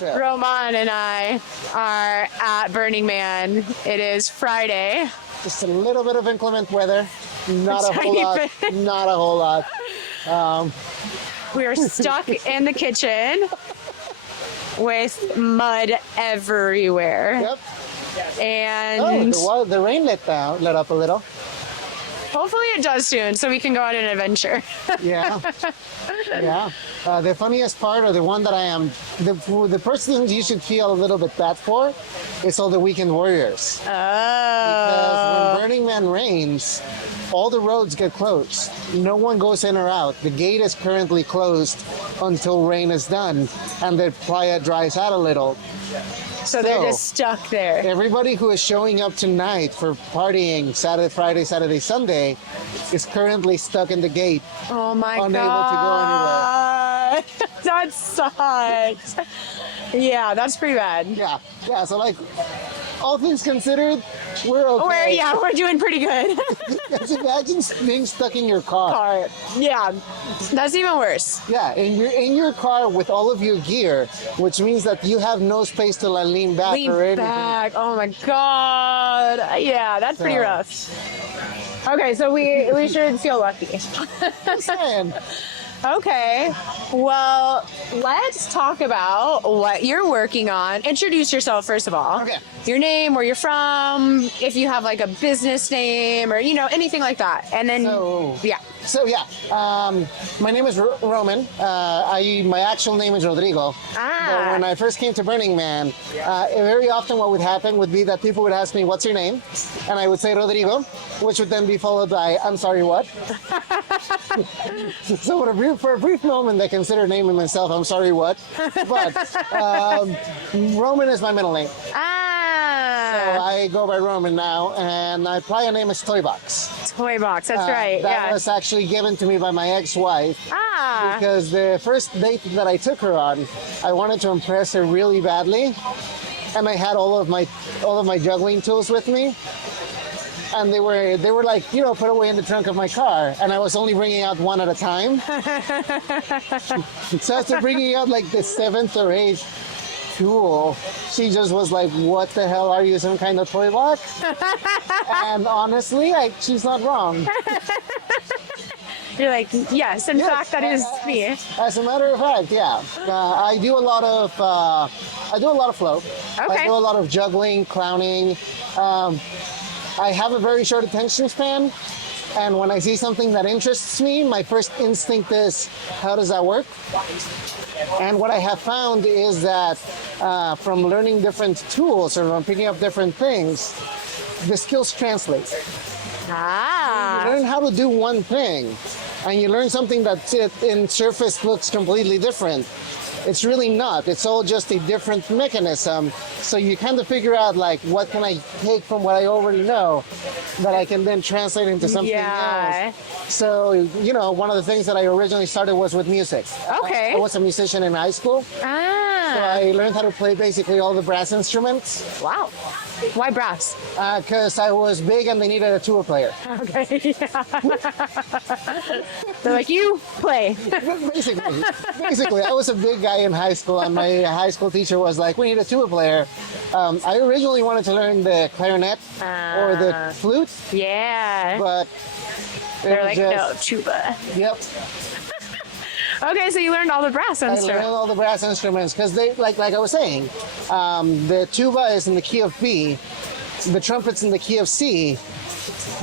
Yeah. Roman and I are at Burning Man. It is Friday. Just a little bit of inclement weather. Not a whole Tiny lot. bit. Not a whole lot. We are stuck in the kitchen with mud everywhere. Yep. And The rain let up a little. hopefully it does soon so we can go on an adventure. Yeah. Yeah. The funniest part, or the one that I am, the person you should feel a little bit bad for, is all the weekend warriors. Because when Burning Man rains, all the roads get closed. No one goes in or out. The gate is currently closed until rain is done, and the playa dries out a little. So they're just stuck there. Everybody who is showing up tonight for partying Saturday, Friday, Saturday, Sunday is currently stuck in the gate. Oh my unable God. That sucks. Yeah, that's pretty bad. Yeah, so like, all things considered, we're okay. We're doing pretty good. Just imagine being stuck in your car. Yeah, that's even worse. Yeah, and you're in your car with all of your gear, which means that you have no space to like lean back or anything. Back. Oh my God. Yeah, that's pretty rough. Okay, so we should feel lucky. I'm saying. Okay, well, let's talk about what you're working on. Introduce yourself, first of all. Okay. Your name, where you're from, if you have like a business name or, anything like that. And then, my name is Roman. My actual name is Rodrigo. But when I first came to Burning Man, very often what would happen would be that people would ask me, "What's your name?" And I would say Rodrigo, which would then be followed by, "I'm sorry, what?" So for a brief moment, I considered naming myself "I'm sorry, what?" But Roman is my middle name. So I go by Roman now, and my playa name is Toybox. Toybox, that's right. That was actually given to me by my ex-wife. Because the first date that I took her on, I wanted to impress her really badly, and I had all of my juggling tools with me. And they were like, put away in the trunk of my car, and I was only bringing out one at a time. So after bringing out like the 7th or 8th tool, she just was like, "What the hell, are you, some kind of toy box?" And honestly, she's not wrong. You're like, yes, in fact, that is me. As a matter of fact, yeah. I do a lot of flow. Okay. I do a lot of juggling, clowning. I have a very short attention span, and when I see something that interests me, my first instinct is, how does that work? And what I have found is that from learning different tools or from picking up different things, the skills translate. You learn how to do one thing, and you learn something that in surface looks completely different. It's really not. It's all just a different mechanism. So you kind of figure out, like, what can I take from what I already know that I can then translate into something else. So, one of the things that I originally started was with music. Okay. I was a musician in high school. So I learned how to play basically all the brass instruments. Wow. Why brass? Because I was big and they needed a tuba player. Okay. They're like, you play. Basically, I was a big guy in high school, and my high school teacher was like, "We need a tuba player." I originally wanted to learn the clarinet or the flute. Yeah. But they're like, no, tuba. Yep. Okay, so you learned all the brass instruments. I learned all the brass instruments because they, like I was saying, the tuba is in the key of B, the trumpet's in the key of C,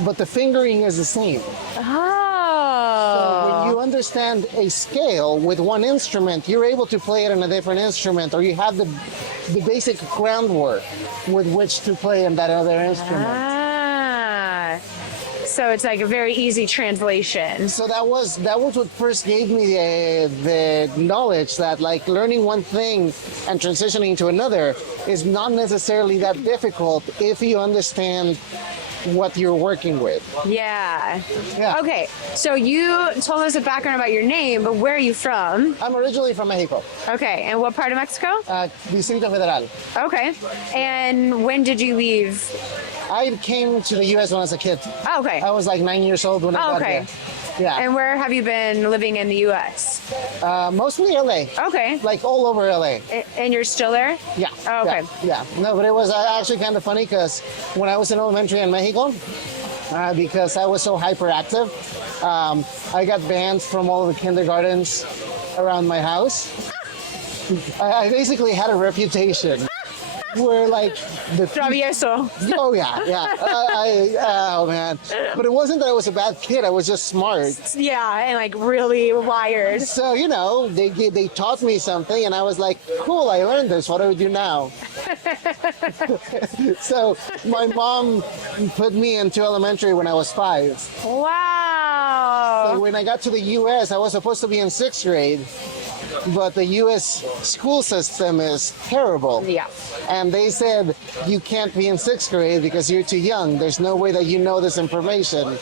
but the fingering is the same. So when you understand a scale with one instrument, you're able to play it in a different instrument, or you have the basic groundwork with which to play in that other instrument. So it's like a very easy translation. So that was what first gave me the knowledge that, like, learning one thing and transitioning to another is not necessarily that difficult if you understand what you're working with. Yeah. Yeah. Okay, so you told us a background about your name, but where are you from? I'm originally from Mexico. Okay, and what part of Mexico? Distrito Federal. Okay, and when did you leave? I came to the U.S. when I was a kid. Oh, okay. I was like 9 years old when I got Okay. there. Yeah. And where have you been living in the U.S.? Mostly LA. Okay. Like all over LA. And you're still there? Yeah. Oh, okay. Yeah. No, but it was actually kind of funny because when I was in elementary in Mexico, because I was so hyperactive, I got banned from all of the kindergartens around my house. I basically had a reputation where like the Travieso. oh yeah. Oh man, but it wasn't that I was a bad kid. I was just smart. Yeah, and like really wired. So they taught me something, and I was like, cool. I learned this. What do I do now? So my mom put me into elementary when I was 5. Wow. So when I got to the U.S., I was supposed to be in 6th grade. But the U.S. school system is terrible. Yeah. And they said, you can't be in 6th grade because you're too young. There's no way that you know this information.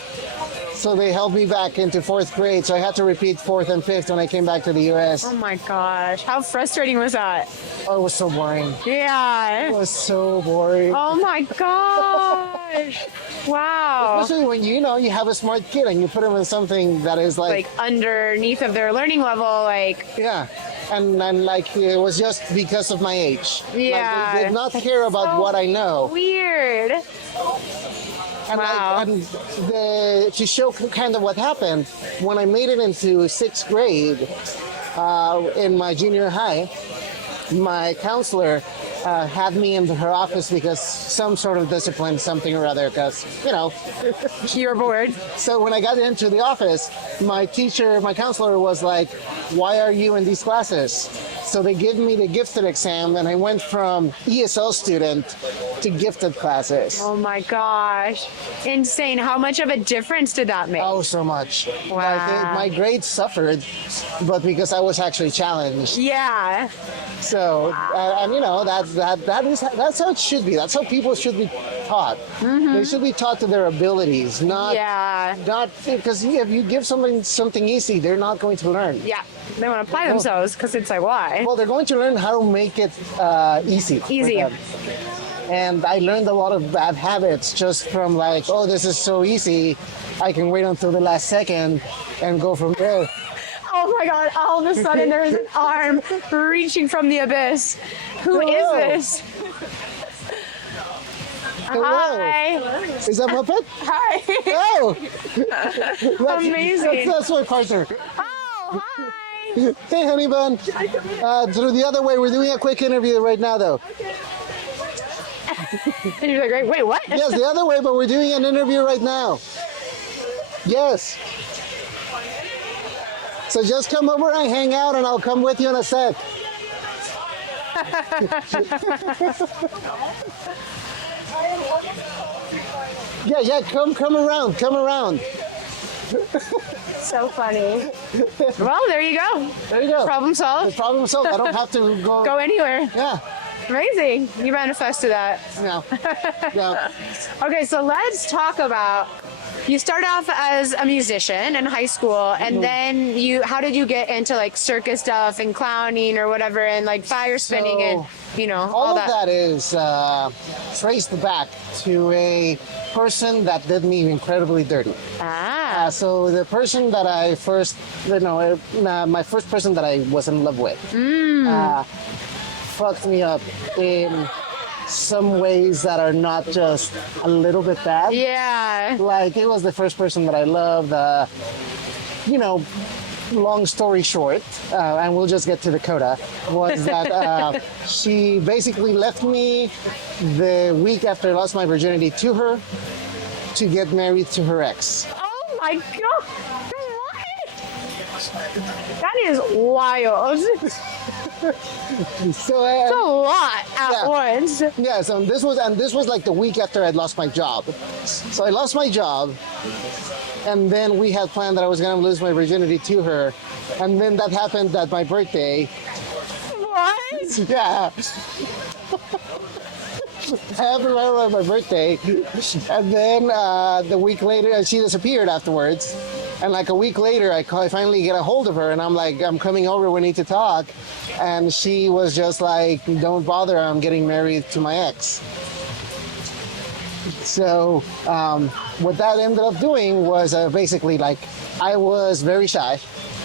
So they held me back into 4th grade. So I had to repeat 4th and 5th when I came back to the U.S. Oh my gosh. How frustrating was that? Oh, it was so boring. Yeah. It was so boring. Oh my gosh. Wow. Especially when you have a smart kid and you put him in something that is Like underneath of their learning level, like. yeah. And like it was just because of my age. Yeah. Like, they did not care about what I know. Weird. And, Wow. to show kind of what happened, when I made it into 6th grade in my junior high, my counselor had me in her office because some sort of discipline, something or other, because, You're bored. So when I got into the office, my counselor was like, why are you in these classes? So they gave me the gifted exam, and I went from ESL student to gifted classes. Oh my gosh. Insane. How much of a difference did that make? Oh, so much. Wow. My grades suffered, but because I was actually challenged. Yeah. So, that's how it should be. That's how people should be taught. Mm-hmm. They should be taught to their abilities, not because if you give something easy, they're not going to learn. Yeah. They want to apply themselves because it's like, why? Well, they're going to learn how to make it easy. for Easy. them. And I learned a lot of bad habits just from like, oh, this is so easy. I can wait until the last second and go from there. Oh my God, all of a sudden there's an arm reaching from the abyss. Who is Hello. this? Hello. Hi. Is that Muppet? Hi. Oh! Amazing. That's my partner. Oh, hi. Hey, honey bun. Through the other way, we're doing a quick interview right now, though. And you're like, wait, what? Yes, the other way, but we're doing an interview right now. Yes. So just come over and hang out, and I'll come with you in a sec. Yeah, come around. So funny. Well, there you go. There you go. Problem solved. Problem solved. I don't have to go. Go anywhere. Yeah. Amazing. You manifested that. Yeah. Okay, so let's talk about, you started off as a musician in high school, and then how did you get into like circus stuff and clowning or whatever, and like fire spinning and all of that is traced back to a person that did me incredibly dirty. So the person that I my first person that I was in love with, fucked me up in some ways that are not just a little bit bad. Yeah. Like, it was the first person that I loved. Long story short, and we'll just get to the coda, was that she basically left me the week after I lost my virginity to her to get married to her ex. Oh my God. What? That is wild. So It's a lot at once. yeah, so this was like the week after I'd lost my job. So I lost my job, and then we had planned that I was gonna lose my virginity to her, and then that happened at my birthday. What? Yeah. Happened right around my birthday, and then the week later, she disappeared afterwards. And like a week later, I finally get a hold of her, and I'm like, I'm coming over, we need to talk. And she was just like, don't bother, I'm getting married to my ex. So what that ended up doing was basically like I was very shy.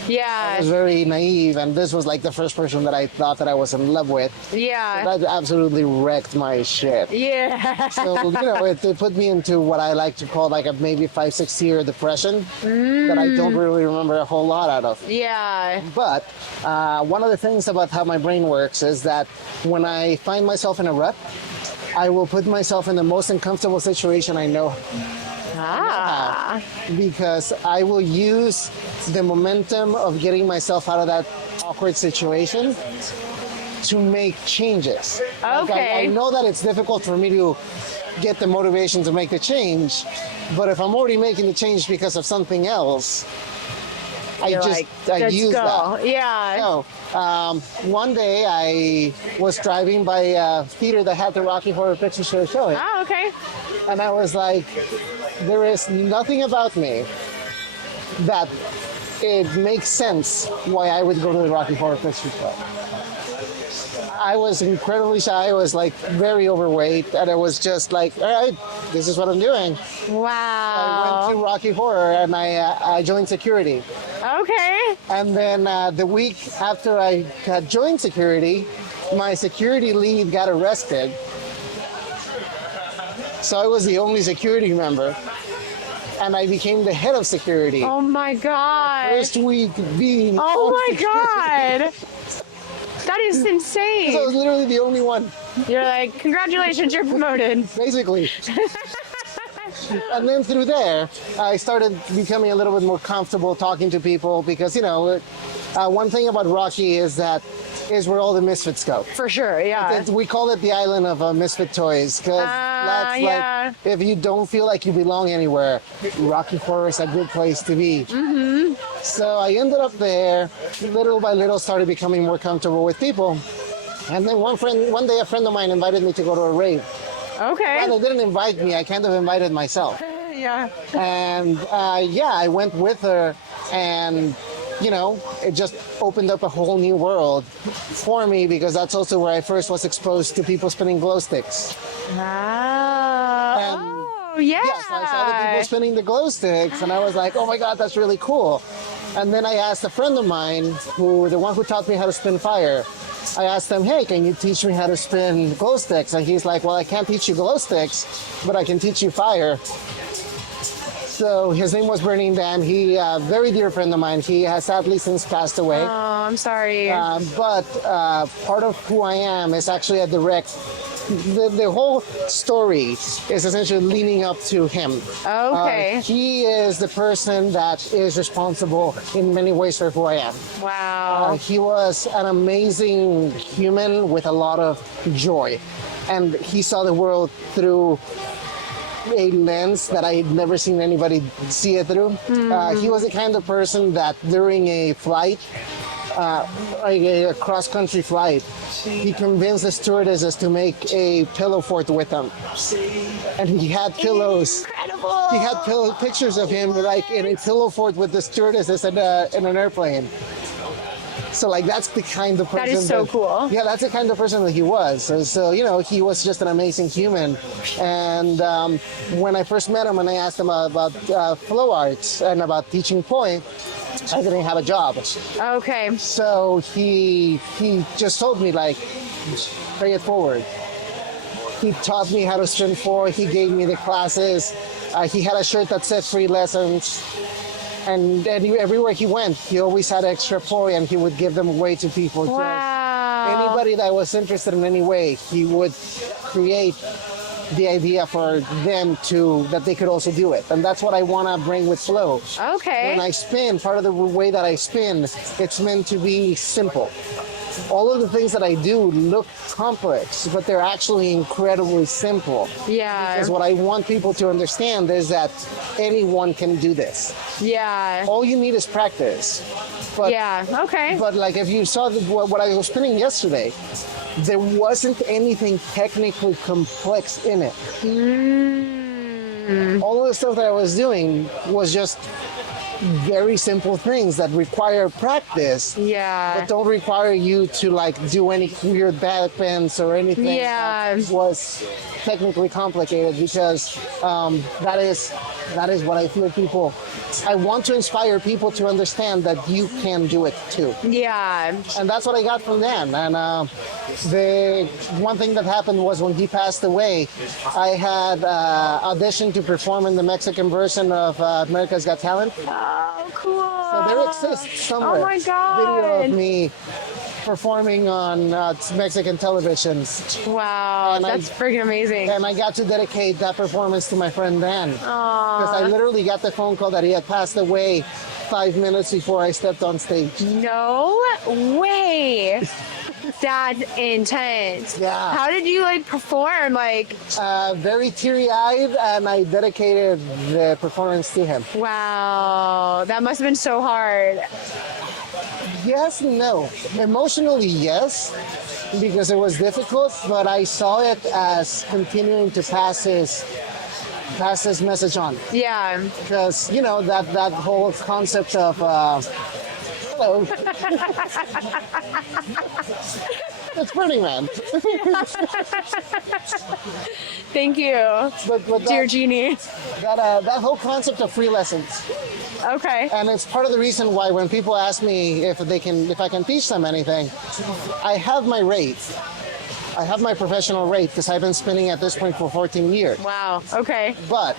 I Yeah. was very naive, and this was like the first person that I thought that I was in love with. Yeah. That absolutely wrecked my shit. Yeah. So, it put me into what I like to call like a maybe 5, 6 year depression that I don't really remember a whole lot out of. Yeah. But one of the things about how my brain works is that when I find myself in a rut, I will put myself in the most uncomfortable situation I know Ah. because I will use the momentum of getting myself out of that awkward situation to make changes. Like, Okay. I know that it's difficult for me to get the motivation to make the change, but if I'm already making the change because of something else, You're I like, let's use go. that. Yeah. No. One day I was driving by a theater that had the Rocky Horror Picture Show showing, Oh, okay. and I was like, there is nothing about me that it makes sense why I would go to the Rocky Horror Picture Show. I was incredibly shy. I was like very overweight, and I was just like, all right, this is what I'm doing. I Wow. went to Rocky Horror and I joined security. Okay. And then the week after I had joined security, my security lead got arrested. So I was the only security member. And I became the head of security. Oh my god. First week being. Oh on my security. god. That is So I insane. was literally the only one, You're like, congratulations, you're promoted. basically. And then through there, I started becoming a little bit more comfortable talking to people because, one thing about Rocky is where all the misfits go. For sure, yeah. We call it the island of misfit toys because that's yeah. like if you don't feel like you belong anywhere, Rocky Horror is a good place to be. Mm-hmm. So I ended up there, little by little, started becoming more comfortable with people. And then one day, a friend of mine invited me to go to a rave. Okay. Well, they didn't invite me; I kind of invited myself. Yeah. And I went with her, and it just opened up a whole new world for me because that's also where I first was exposed to people spinning glow sticks. Wow. Oh, yeah. Yeah, so I saw the people spinning the glow sticks, and I was like, oh my god, that's really cool. And then I asked a friend of mine, the one who taught me how to spin fire, I asked him, hey, can you teach me how to spin glow sticks? And he's like, well, I can't teach you glow sticks, but I can teach you fire. So his name was Burning Dan. He, a very dear friend of mine. He has sadly since passed away. Oh, I'm sorry. But part of who I am is actually a direct. The whole story is essentially leaning up to him. Okay. He is the person that is responsible in many ways for who I am. Wow. He was an amazing human with a lot of joy, and he saw the world through a lens that I had never seen anybody see it through. He was the kind of person that during a flight, like a cross-country flight, he convinced the stewardesses to make a pillow fort with him. And he had pillows. Incredible. He had pictures of him like in a pillow fort with the stewardesses in an airplane. So like that's the kind of person That is so cool. Yeah, that's the kind of person that he was. So he was just an amazing human. And when I first met him and I asked him about flow arts and about teaching point, I didn't have a job. Okay. So he just told me like, pay it forward. He taught me how to spin four. He gave me the classes. He had a shirt that said free lessons. And everywhere he went, he always had extra poi, and he would give them away to people. Wow. Anybody that was interested in any way, he would create the idea for them that they could also do it. And that's what I want to bring with flow. Okay. When I spin, part of the way that I spin, it's meant to be simple. All of the things that I do look complex, but they're actually incredibly simple. Yeah. Because what I want people to understand is that anyone can do this. Yeah. All you need is practice. But, Yeah. Okay. But like if you saw what I was spinning yesterday, there wasn't anything technically complex in it. all of the stuff that I was doing was just very simple things that require practice, Yeah. but don't require you to like do any weird back bends or anything that was technically complicated, because that is what I feel people. I want to inspire people to understand that you can do it too. Yeah. And that's what I got from them. And the one thing that happened was when he passed away, I had auditioned to perform in the Mexican version of America's Got Talent. Oh, cool. So there exists somewhere Oh my God. video of me performing on Mexican televisions. Wow, And that's freaking amazing. And I got to dedicate that performance to my friend Dan. Because I literally got the phone call that he had passed away 5 minutes before I stepped on stage. No way. That's intense. Yeah. How did you like perform? Like, Very teary-eyed, and I dedicated the performance to him. wow, that must have been so hard. Yes, no. Emotionally, yes, because it was difficult, but I saw it as continuing to pass his message on. Yeah. Because, you know, that whole concept of, hello. It's Burning Man. Thank you, but dear Jeannie. that whole concept of free lessons. Okay. And it's part of the reason why when people ask me if I can teach them anything, I have my rate. I have my professional rate because I've been spinning at this point for 14 years. Wow. Okay. But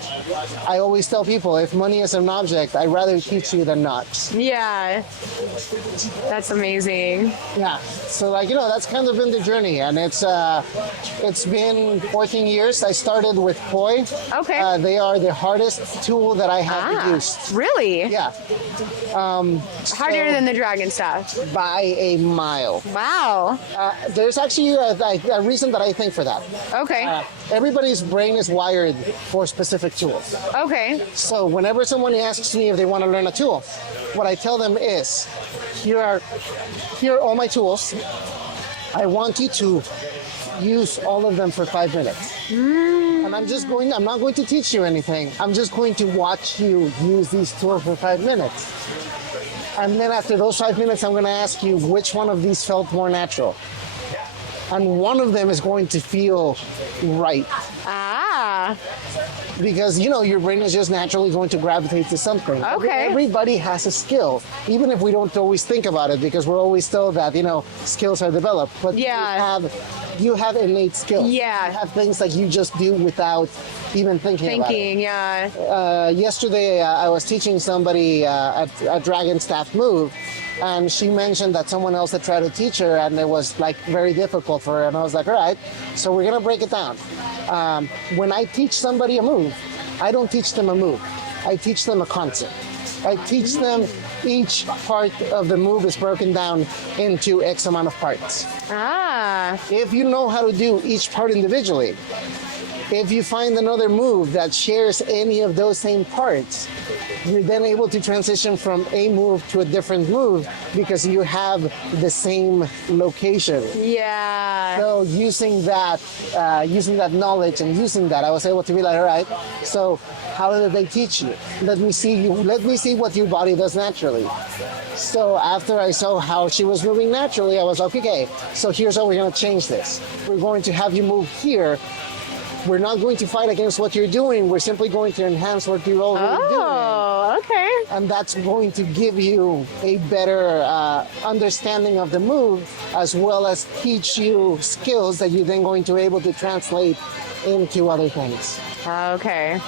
I always tell people, if money is an object, I'd rather teach you than not. Yeah. That's amazing. Yeah. So like, you know, that's kind of been the journey, and it's been 14 years. I started with poi. Okay. They are the hardest tool that I have produced. Really? Yeah. Harder than the dragon stuff. By a mile. Wow. There's actually a reason that I think for that. Okay. Everybody's brain is wired for specific tools. Okay. So whenever someone asks me if they want to learn a tool, what I tell them is, here are all my tools. I want you to use all of them for 5 minutes. And I'm not going to teach you anything. I'm just going to watch you use these tools for 5 minutes. And then after those 5 minutes, I'm going to ask you which one of these felt more natural. And one of them is going to feel right. Ah. Because, you know, your brain is just naturally going to gravitate to something. Okay. Everybody has a skill, even if we don't always think about it, because we're always told that, you know, skills are developed. But Yeah. you have innate skills. Yeah. You have things that you just do without even thinking about it. Yeah. Yesterday, I was teaching somebody a dragon staff move, and she mentioned that someone else had tried to teach her, and it was like very difficult for her. And I was like, all right, so we're gonna break it down. When I teach somebody a move, I don't teach them a move. I teach them a concept. I teach them each part of the move is broken down into X amount of parts. Ah. If you know how to do each part individually, if you find another move that shares any of those same parts, you're then able to transition from a move to a different move because you have the same location. Yeah. So using that knowledge and using that, I was able to be like, all right, so how did they teach you? Let me see what your body does naturally. So after I saw how she was moving naturally, I was like, okay, so here's how we're gonna change this. We're going to have you move here. We're not going to fight against what you're doing. We're simply going to enhance what you're already doing. Oh, okay. And that's going to give you a better understanding of the move, as well as teach you skills that you're then going to be able to translate into other things. Okay.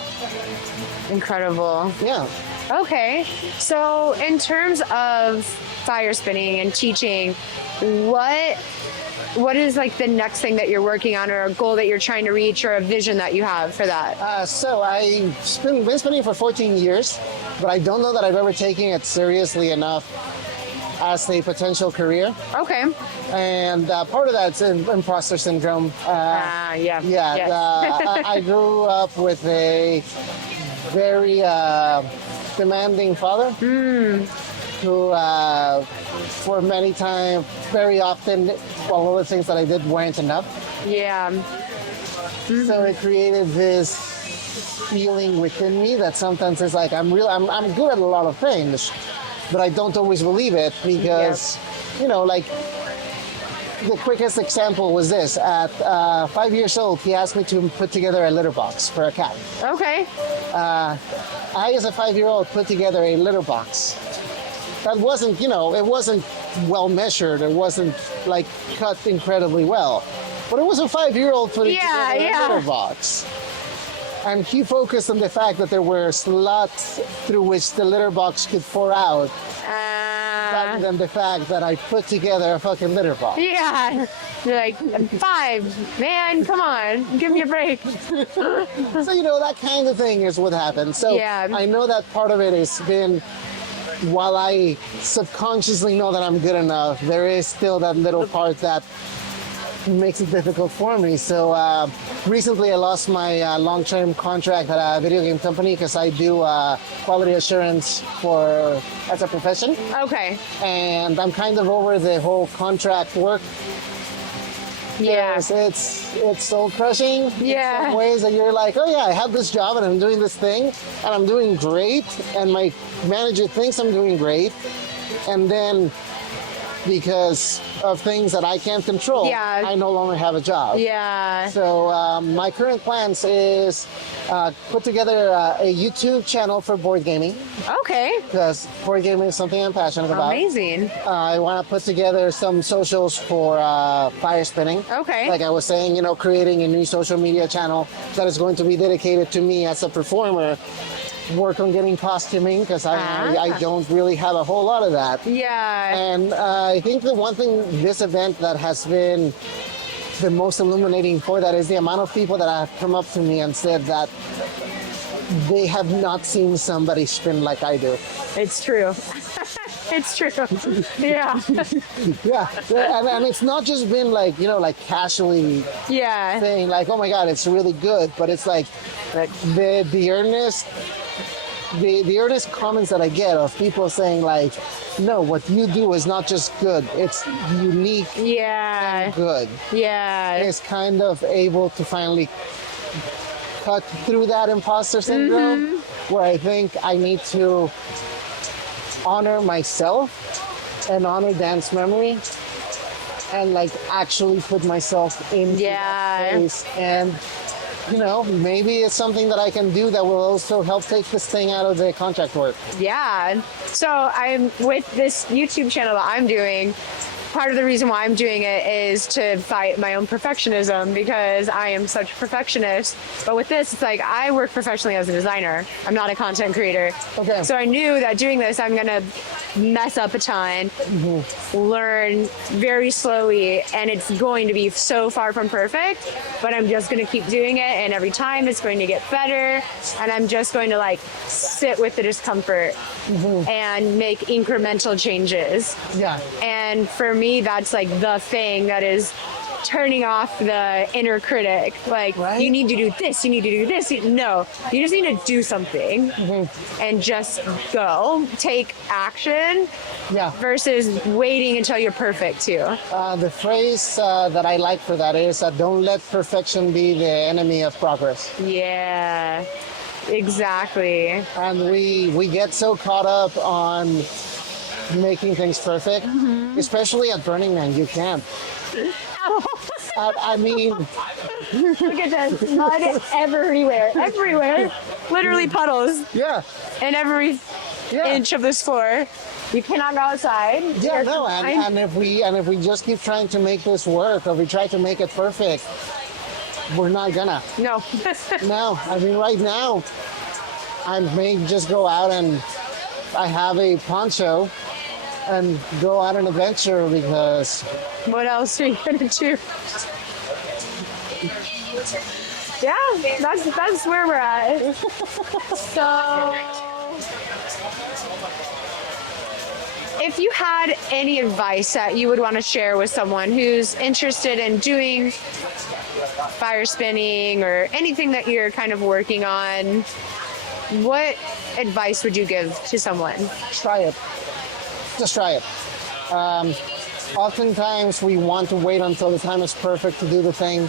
Incredible. Yeah. Okay. So in terms of fire spinning and teaching, what is like the next thing that you're working on, or a goal that you're trying to reach, or a vision that you have for that? So I've been spinning for 14 years, but I don't know that I've ever taken it seriously enough as a potential career. Okay. And part of that's imposter syndrome. Yeah. Yeah. Yes. I grew up with a very demanding father. Who, for many times, very often, all of the things that I did weren't enough. Yeah. So it created this feeling within me that sometimes is like I'm good at a lot of things, but I don't always believe it because, like the quickest example was this. At 5 years old, he asked me to put together a litter box for a cat. Okay. I, as a 5-year-old, put together a litter box. That wasn't, it wasn't well measured. It wasn't like cut incredibly well. But it was a 5-year-old putting together a litter box. And he focused on the fact that there were slots through which the litter box could pour out, rather than the fact that I put together a fucking litter box. Yeah. You're like, 5, man, come on, give me a break. So, that kind of thing is what happened. So I know that part of it has been, while I subconsciously know that I'm good enough, there is still that little part that makes it difficult for me. So recently I lost my long-term contract at a video game company because I do quality assurance as a profession. Okay. And I'm kind of over the whole contract work. Yeah. It's soul crushing in some ways that you're like, oh yeah, I have this job and I'm doing this thing and I'm doing great and my manager thinks I'm doing great. And then because of things that I can't control, I no longer have a job. Yeah. So my current plans is put together a YouTube channel for board gaming. Okay. Because board gaming is something I'm passionate about. Amazing. I want to put together some socials for fire spinning. Okay. Like I was saying, creating a new social media channel that is going to be dedicated to me as a performer. Work on getting costuming because I don't really have a whole lot of that. Yeah. And I think the one thing this event that has been the most illuminating for that is the amount of people that have come up to me and said that they have not seen somebody spin like I do. It's true. It's true. Yeah. Yeah. And it's not just been like, like casually saying like, oh my God, it's really good. But it's like the earnest comments that I get of people saying like, no, what you do is not just good, it's unique and good. Yeah. It's kind of able to finally cut through that imposter syndrome where I think I need to honor myself and honor dance memory and like actually put myself in that space and maybe it's something that I can do that will also help take this thing out of the contract work. Yeah. So I'm with this YouTube channel that I'm doing. Part of the reason why I'm doing it is to fight my own perfectionism because I am such a perfectionist. But with this, it's like I work professionally as a designer. I'm not a content creator. Okay. So I knew that doing this, I'm going to mess up a ton, learn very slowly, and it's going to be so far from perfect. But I'm just going to keep doing it, and every time it's going to get better. And I'm just going to like sit with the discomfort and make incremental changes. Yeah. And for me, that's like the thing that is turning off the inner critic. Like, you need to do this, you need to do this. No, you just need to do something and just go. Take action versus waiting until you're perfect too. The phrase that I like for that is don't let perfection be the enemy of progress. Yeah, exactly. And we get so caught up on making things perfect, especially at Burning Man. You can't. I mean, look at this mud everywhere, literally puddles. Yeah. In every inch of this floor. You cannot go outside. Yeah, no, and if we just keep trying to make this work, or we try to make it perfect, we're not gonna. No. No, I mean, right now, I may just go out and I have a poncho and go out on an adventure because... What else are you gonna do? Yeah, that's where we're at. So, if you had any advice that you would want to share with someone who's interested in doing fire spinning or anything that you're kind of working on, what advice would you give to someone? Try it. Just try it. Oftentimes we want to wait until the time is perfect to do the thing,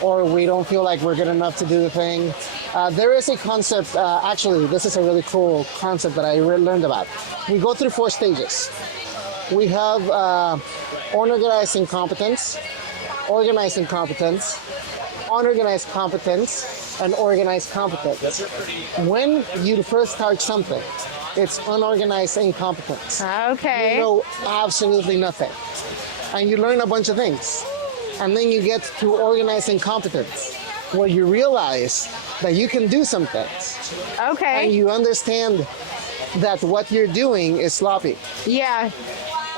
or we don't feel like we're good enough to do the thing. There is a concept, actually, this is a really cool concept that I learned about. We go through 4 stages. We have unorganized incompetence, organized incompetence, unorganized competence, and organized competence. When you first start something, it's unorganized incompetence. Okay. You know absolutely nothing. And you learn a bunch of things. And then you get to organized incompetence, where you realize that you can do some things. Okay. And you understand that what you're doing is sloppy. Yeah.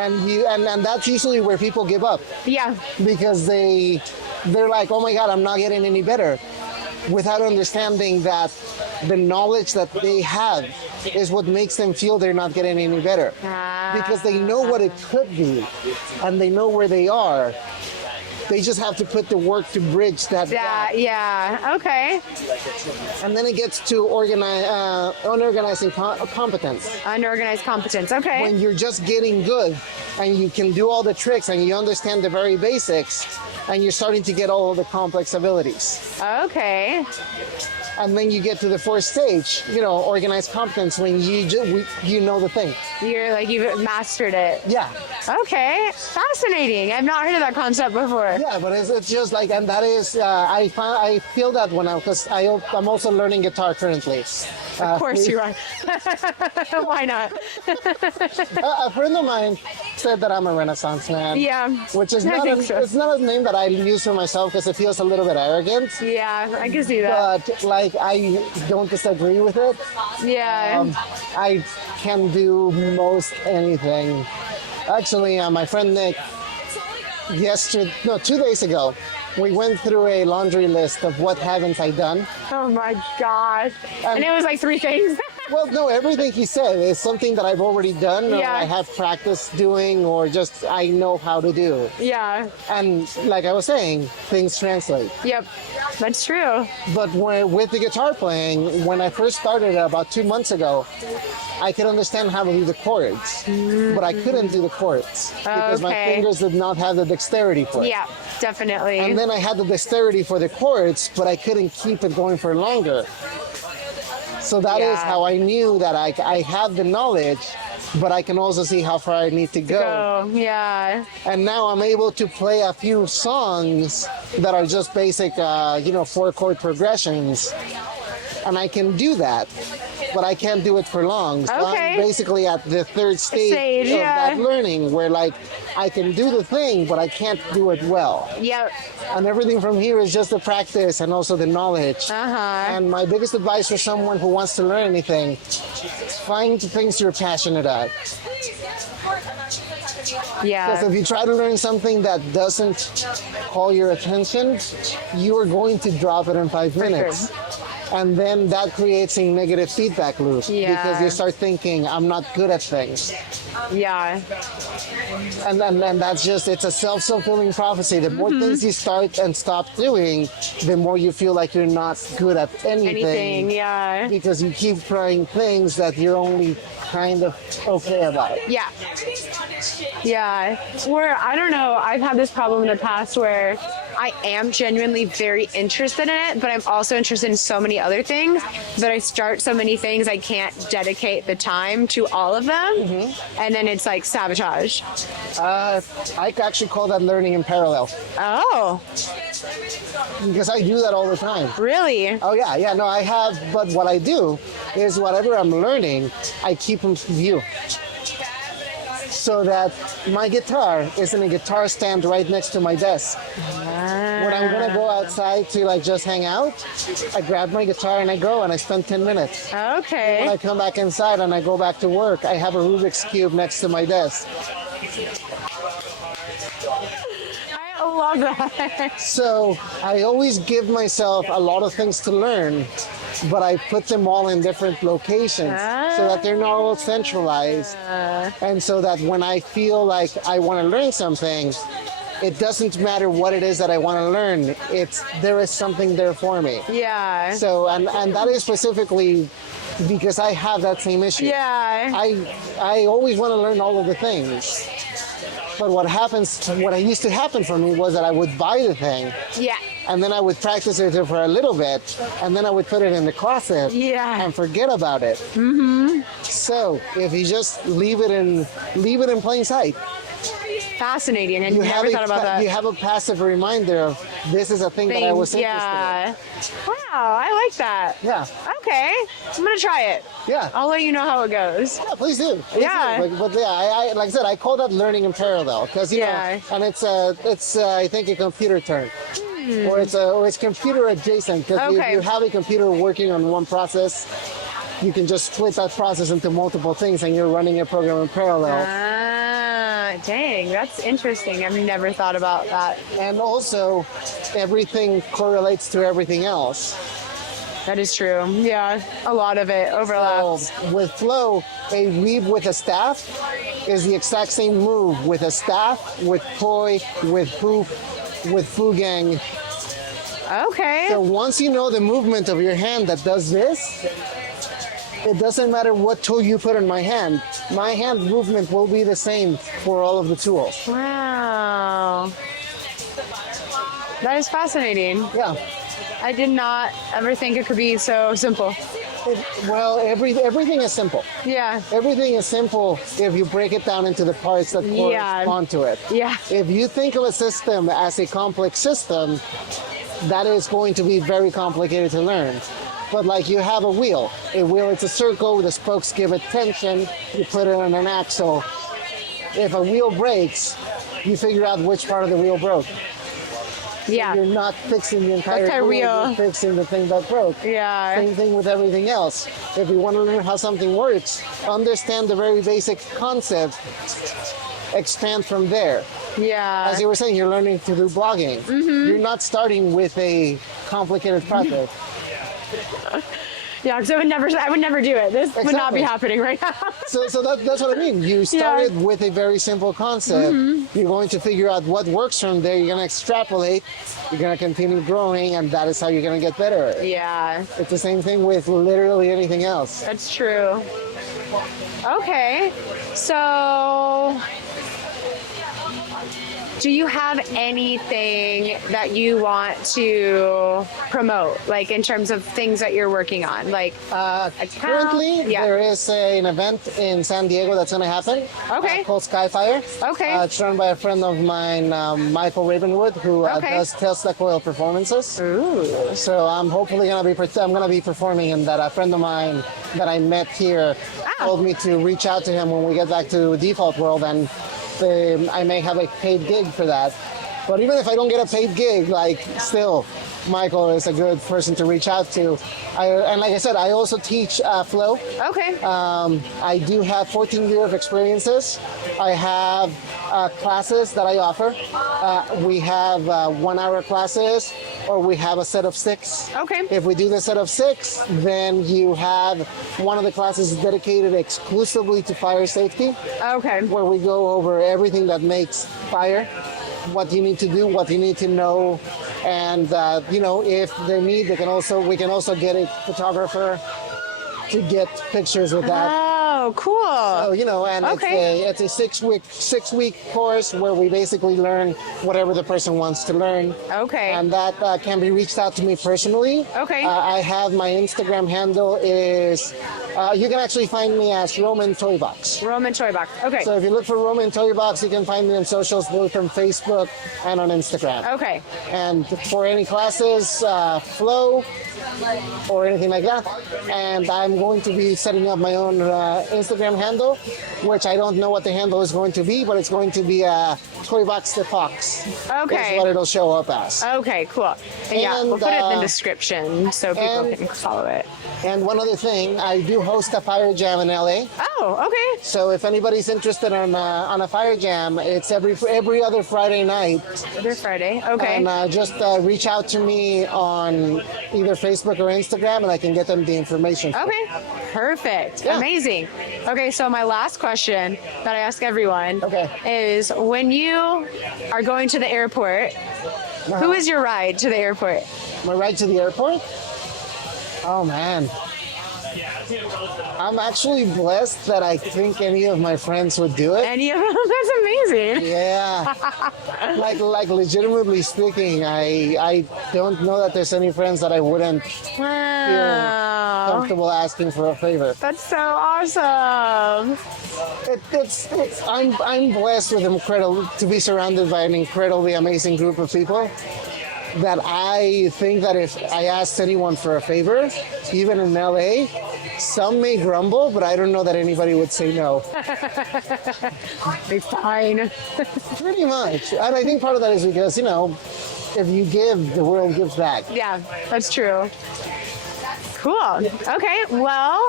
And that's usually where people give up. Yeah. Because they're like, oh my God, I'm not getting any better, without understanding that the knowledge that they have is what makes them feel they're not getting any better. Because they know what it could be and they know where they are. They just have to put the work to bridge that gap. Yeah. Okay. And then it gets to unorganized competence. Unorganized competence. Okay. When you're just getting good and you can do all the tricks and you understand the very basics and you're starting to get all of the complex abilities. Okay. And then you get to the 4th stage, organized competence, when you know the thing. You've mastered it. Yeah. Okay. Fascinating. I've not heard of that concept before. Yeah, but it's just like, and that is, I feel that because I'm also learning guitar currently. Of course you are. Why not? A friend of mine said that I'm a Renaissance man. Yeah. Which is it's not a name that I use for myself because it feels a little bit arrogant. Yeah, I can see that. But I don't disagree with it. Yeah. I can do most anything. Actually, my friend Nick, 2 days ago, we went through a laundry list of what haven't I done. Oh my gosh. And it was like 3 things. Well, no, everything he said is something that I've already done, or Yeah. I have practiced doing, or just I know how to do. Yeah. And like I was saying, things translate. Yep. That's true. But with the guitar playing, when I first started about 2 months ago, I could understand how to do the chords, but I couldn't do the chords because my Okay. fingers did not have the dexterity for it. Yeah, definitely. And then I had the dexterity for the chords, but I couldn't keep it going for longer. So that is Yeah. how I knew that I have the knowledge, but I can also see how far I need to go. Yeah. And now I'm able to play a few songs that are just basic, 4-chord progressions. And I can do that, but I can't do it for long. So Okay. I'm basically at the 3rd stage of yeah. that learning, where I can do the thing, but I can't do it well. Yep. And everything from here is just the practice and also the knowledge. And my biggest advice for someone who wants to learn anything, find things you're passionate at. Yeah. Because if you try to learn something that doesn't call your attention, you are going to drop it in 5 minutes. And then that creates a negative feedback loop. Yeah. Because you start thinking, I'm not good at things. Yeah. And that's just, it's a self-fulfilling prophecy. The more things you start and stop doing, the more you feel like you're not good at anything. Yeah. Because you keep trying things that you're only kind of okay about. Yeah. Yeah. Where, I don't know, I've had this problem in the past where I am genuinely very interested in it, but I'm also interested in so many other things that I start so many things I can't dedicate the time to all of them. And then it's like sabotage. I actually call that learning in parallel. Oh, Because I do that all the time. really? Oh yeah, no, I have, but what I do is whatever I'm learning, I keep in view. So that my guitar is in a guitar stand right next to my desk. When I'm gonna go outside to just hang out, I grab my guitar and I go and I spend 10 minutes. When Okay. I come back inside and I go back to work, I have a Rubik's Cube next to my desk. I love that. So I always give myself a lot of things to learn, but I put them all in different locations so that they're not all centralized. And so that when I feel like I want to learn something, it doesn't matter what it is that I want to learn. There is something there for me. Yeah. So, and that is specifically because I have that same issue. Yeah. I always want to learn all of the things. But what used to happen for me was that I would buy the thing Yeah. and then I would practice it for a little bit, and then I would put it in the closet Yeah. and forget about it. So if you just leave it in plain sight, Fascinating. And you never have thought about that. you have a passive reminder of this is a thing that I was interested Yeah. Wow, I like that. in. Yeah, Okay, I'm gonna try it. yeah. I'll let you know how it goes. Yeah, please do. Please Yeah. do. But yeah, I like I said, I call that learning in parallel because Yeah. and it's I think a computer term, or it's computer adjacent because Okay. you have a computer working on one process, you can just split that process into multiple things, and you're running a program in parallel. Dang, that's interesting. I've never thought about that. And also, everything correlates to everything else. That is true. Yeah, a lot of it overlaps. So with flow, a weave with a staff is the exact same move with a staff, with poi, with hoop, with fugang. Okay. So once you know the movement of your hand that does this, it doesn't matter what tool you put in my hand movement will be the same for all of the tools. Wow. That is fascinating. Yeah. I did not ever think it could be so simple. Well, everything is simple. Yeah. Everything is simple if you break it down into the parts that correspond to it. Yeah. If you think of a system as a complex system, that is going to be very complicated to learn. But like you have a wheel. A wheel, it's a circle, the spokes give it tension, you put it on an axle. If a wheel breaks, you figure out which part of the wheel broke. Yeah. You're not fixing the entire wheel. You're fixing the thing that broke. Yeah. Same thing with everything else. If you want to learn how something works, understand the very basic concept, expand from there. Yeah. As you were saying, you're learning to do blogging. You're not starting with a complicated project. Yeah, because I would never do it. This would not be Exactly. happening right now. So that's what I mean. You started with a very simple concept. You're going to figure out what works from there. You're going to extrapolate. You're going to continue growing, and that is how you're going to get better. Yeah, It's the same thing with literally anything else. that's true. Okay, so do you have anything that you want to promote, like in terms of things that you're working on? Like, Currently, yeah. there is an event in San Diego that's going to happen. Okay. Called Skyfire. Okay. It's run by a friend of mine, Michael Ravenwood, who Okay. does Tesla Coil performances. Ooh. So I'm hopefully going to be performing in that. A friend of mine that I met here told me to reach out to him when we get back to Default World, and I may have a paid gig for that. But even if I don't get a paid gig, like still, Michael is a good person to reach out to. And like I said, I also teach flow. Okay. I do have 14 years of experiences. I have classes that I offer. We have 1 hour classes, or we have a set of 6. Okay. If we do the set of 6, then you have one of the classes dedicated exclusively to fire safety, Okay. where we go over everything that makes fire, what you need to do, what you need to know, and if they need, we can also get a photographer to get pictures with that. Oh, cool. So, and Okay. it's a 6-week course where we basically learn whatever the person wants to learn. Okay. And that can be reached out to me personally. Okay. I have my Instagram handle is, you can actually find me as Roman Toy Box. Roman Toy Box. Okay. So if you look for Roman Toy Box, you can find me on socials, both on Facebook and on Instagram. Okay. And for any classes, flow, or anything like that. And I'm going to be setting up my own Instagram handle, which I don't know what the handle is going to be, but it's going to be Toy Box the Fox. Okay. Is what it'll show up as. Okay, cool. And yeah, we'll And, put it in the description so people and- can follow it. And one other thing, I do host a fire jam in LA. Oh, okay. So if anybody's interested on a fire jam, it's every other Friday night. Every Friday. Okay. And just reach out to me on either Facebook or Instagram, and I can get them the information. Okay. Perfect. Yeah. Amazing. Okay, so my last question that I ask everyone Okay. is when you are going to the airport, who is your ride to the airport? My ride to the airport? Oh man. I'm actually blessed that I think any of my friends would do it. Any of them? That's amazing. Yeah. like legitimately speaking, I don't know that there's any friends that I wouldn't feel Wow. comfortable asking for a favor. That's so awesome. I'm blessed with to be surrounded by an incredibly amazing group of people that I think that if I asked anyone for a favor, even in LA, some may grumble, but I don't know that anybody would say no. Be fine. Pretty much. And I think part of that is because, if you give, the world gives back. Yeah, that's true. Cool. Okay, well,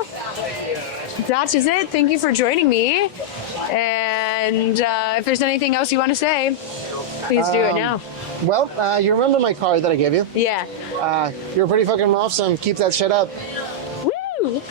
that is it. Thank you for joining me. And if there's anything else you want to say, please do it now. Well, you remember my card that I gave you? Yeah. You're pretty fucking awesome. Keep that shit up. Woo!